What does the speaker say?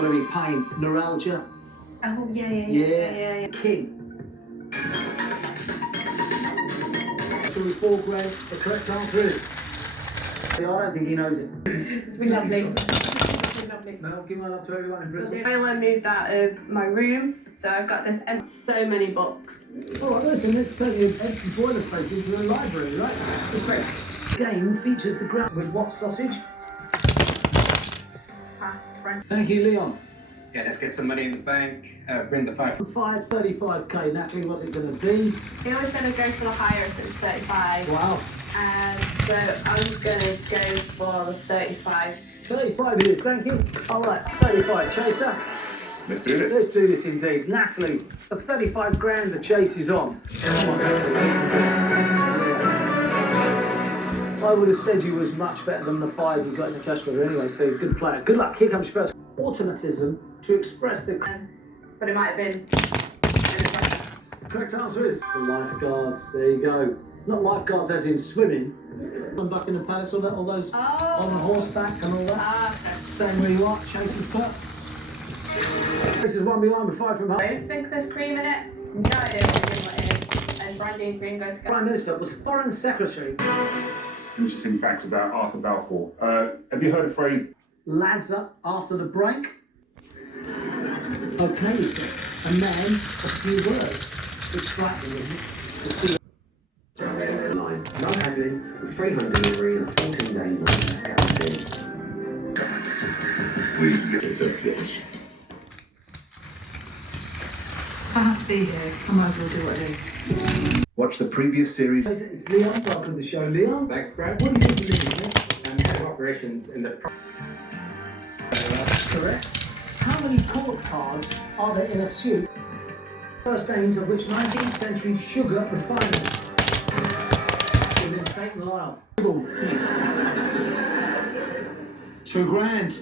got to be pain. Neuralgia. Oh, yeah. King. So we foreground. The correct answer is... I don't think he knows it. It's been lovely. It's been lovely. No, give my love to everyone in Bristol. Tyler moved out of my room, so I've got this so many books. Alright, listen, let's take your empty boiler space into the library, right? Let's take it. The game features the ground with what sausage? Past French. Thank you, Leon. Yeah, let's get some money in the bank. Bring the 35k, Natalie, what's it going to be? He always said I'd go for the higher if it's 35. Wow. So I'm going to go for the 35. 35 it is, thank you. Alright, 35, Chaser. Let's do this. Let's do this indeed. Natalie, for 35 grand, the chase is on. Come on, Natalie. Yeah. I would have said you was much better than the 5 you got in the cash builder anyway, so good player. Good luck, here comes your first. Automatism to express the... But it might have been... Correct answer is... It's the lifeguards, there you go. Not lifeguards as in swimming. On Buckingham Palace, all those on horseback and all that. Okay. Staying where you are, Chaser's putt. This is one behind with 5 from home. I don't think there's cream in it. No, it is. And brandy and cream go together. Prime Minister was Foreign Secretary. Interesting facts about Arthur Balfour. Have you heard the phrase? Lads up after the break. Okay, he says. And then a few words. It's flattering, isn't it? Let's see. Line. No handling, 300 delivery and 14 day guarantee. We live the fish. I have to be here. I might as well do what I do. Watch the previous series. It's Leon. Welcome to the show, Leon. Thanks, Brad. What do you do for living, mate? I'm head of operations in the... That's correct. How many court cards are there in a suit? First names of which 19th century sugar refiners? We've been taken Lyle. 2 grand.